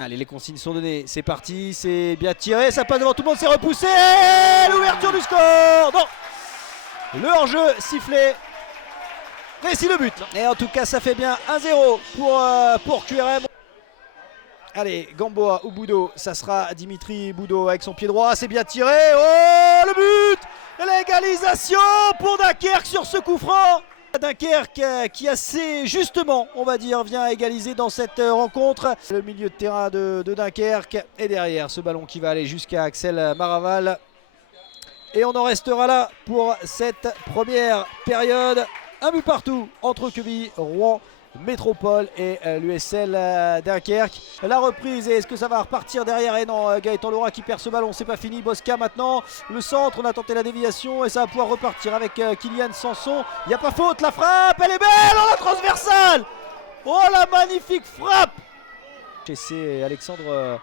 Allez, les consignes sont données, c'est parti, c'est bien tiré, ça passe devant tout le monde, c'est repoussé, l'ouverture du score. Non, le hors-jeu sifflé, mais si le but. Et en tout cas, ça fait bien 1-0 pour QRM. Allez, Gamboa ou Boudot, ça sera Dimitri Boudot avec son pied droit, c'est bien tiré, oh le but, l'égalisation pour Dunkerque sur ce coup franc. Dunkerque qui assez justement, on va dire, vient égaliser dans cette rencontre. Le milieu de terrain de Dunkerque et derrière ce ballon qui va aller jusqu'à Axel Maraval. Et on en restera là pour cette première période. Un but partout entre Quevilly, Rouen Métropole et l'USL Dunkerque. La reprise, et est-ce que ça va repartir derrière? Et non, Gaëtan Laura qui perd ce ballon, c'est pas fini. Bosca maintenant, le centre, on a tenté la déviation et ça va pouvoir repartir avec Kylian Sanson. Il n'y a pas faute, la frappe, elle est belle, oh la transversale. Oh la magnifique frappe. C'est Alexandre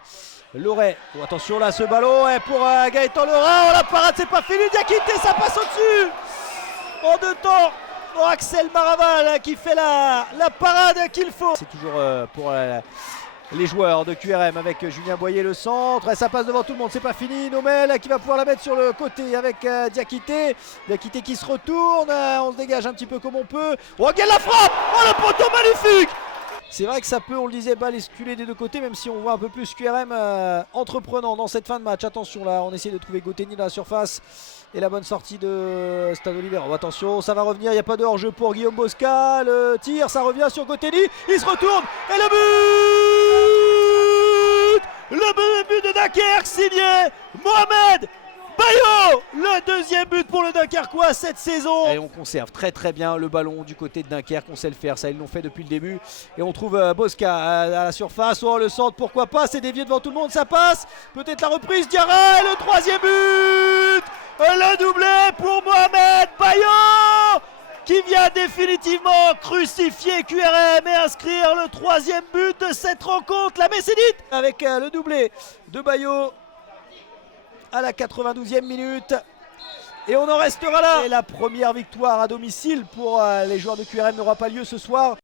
Loret. Oh, attention là, ce ballon est pour Gaëtan Laura. Oh la parade, c'est pas fini, Diakité, ça passe au-dessus. En deux temps. Oh, Axel Maraval qui fait la parade qu'il faut. C'est toujours pour les joueurs de QRM avec Julien Boyer le centre. Et ça passe devant tout le monde, c'est pas fini. Nomel qui va pouvoir la mettre sur le côté avec Diakité. Diakité qui se retourne. On se dégage un petit peu comme on peut. Oh, regarde la frappe. Oh, le poteau magnifique. C'est vrai que ça peut, on le disait, basculer des deux côtés, même si on voit un peu plus QRM entreprenant dans cette fin de match. Attention là, on essaie de trouver Gauteni dans la surface. Et la bonne sortie de Stade Oliver. Oh, attention, ça va revenir, il n'y a pas de hors-jeu pour Guillaume Bosca. Le tir, ça revient sur Gauteni. Il se retourne et le but. Le but de Dunkerque signé Mohamed Bayo, le deuxième but pour le Dunkerquois cette saison. Et on conserve très très bien le ballon du côté de Dunkerque, on sait le faire, ça ils l'ont fait depuis le début. Et on trouve Bosca à la surface, oh le centre, pourquoi pas, c'est dévié devant tout le monde, ça passe. Peut-être la reprise, Diarra, et le troisième but. Le doublé pour Mohamed Bayo, qui vient définitivement crucifier QRM et inscrire le troisième but de cette rencontre, la Messénite, avec le doublé de Bayo à la 92e minute. Et on en restera là. Et la première victoire à domicile pour les joueurs de QRM n'aura pas lieu ce soir.